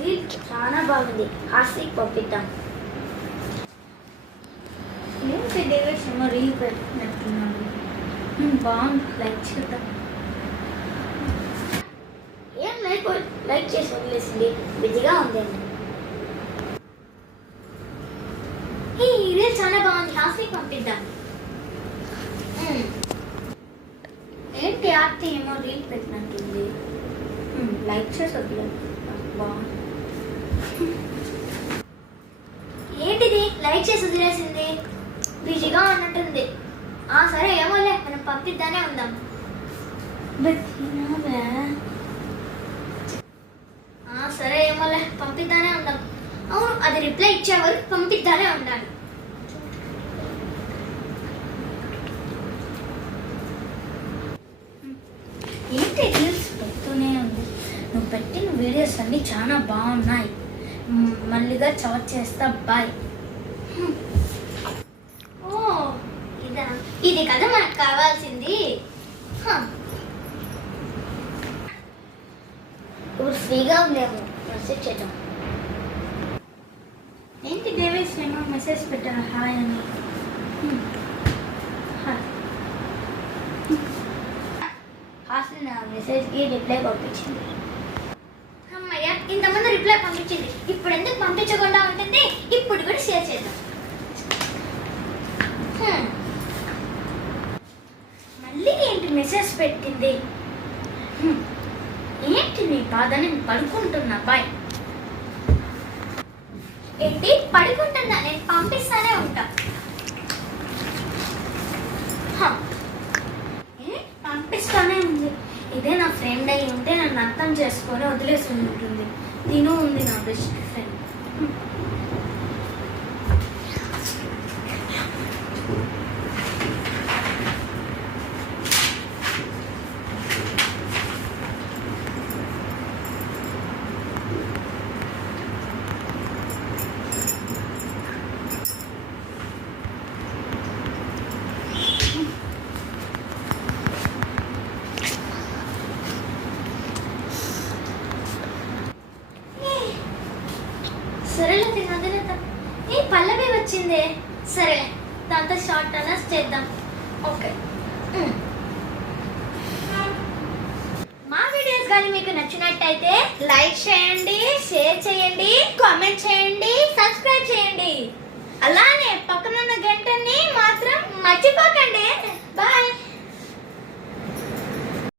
ఇది చాలా బాగుంది. హాస్యకి పంపిద్దాం. ఏంటి డేవిడ్ ఏమో రీల్ పెట్టినట్టున్నాడు. బాగుంది, లైక్ చేద్దాం. ఏం లైక్ చేసి వదిలేసింది, బిజీగా ఉందండి. ఈ రీల్ చాలా బాగుంది, హాస్యకి పంపిద్దాం. ఏంటి ఆర్తి ఏమో రీల్ పెట్టినట్టుంది, లైక్ చేసి వదిలేదు. బాగుంది. ఏంటిది లైక్ చేసి వదిలేసింది, బిజీగా ఉన్నట్టుంది. సరే ఏమోలే, మనం పంపిద్దానే ఉందాం. సరే ఏమోలే, పంపిద్దానే ఉందాం. అవును, అది రిప్లై ఇచ్చేవారు పంపిద్దానే ఉండాలి. ఏంటి రీల్స్ పెడుతూనే ఉంది. నువ్వు పెట్టిన వీడియోస్ అన్నీ చాలా బాగున్నాయి. మళ్ళీగా చాట్ చేస్తా, బాయ్. ఇది కదా మనకు కావాల్సింది. ఇప్పుడు ఫ్రీగా ఉందేమో, మెసేజ్ చేద్దాం. ఏంటి దేవేష్ ఏమో మెసేజ్ పెట్టాను, హాయ్ అని. హాస్టల్ నా మెసేజ్కి రిప్లై పంపించింది. అమ్మయ్య, ఇంతమంది రిప్లై పంపించింది. ఇప్పుడు ఎందుకు పంపించకుండా ఉంటుంది, ఇప్పుడు కూడా షేర్ చేద్దాం. మళ్ళీ ఏంటి మెసేజ్ పెట్టింది. ఏంటి నీ బాధ, నేను పడుకుంటున్నా, బాయ్. ఏంటి పడుకుంటున్నా, నేను పంపిస్తానే ఉంటా. పంపిస్తానే ఉంది. ఇదే నా ఫ్రెండ్ అయి ఉంటే నన్ను అర్థం చేసుకొని వదిలేసి ఉంటుంది. తిను ఉంది నా బెస్ట్ ఫ్రెండ్. సరేలే, తినొద్దులేదా. పల్లవి వచ్చిందే. సరే, దాంతో షార్ట్ అన్నా చేద్దాం. ఓకే. మా వీడియోస్ కానీ మీకు నచ్చినట్టయితే లైక్ చేయండి, షేర్ చేయండి, కామెంట్ చేయండి, సబ్స్క్రైబ్ చేయండి. అలానే పక్కనున్న గంటని మాత్రం మర్చిపోకండి. బాయ్.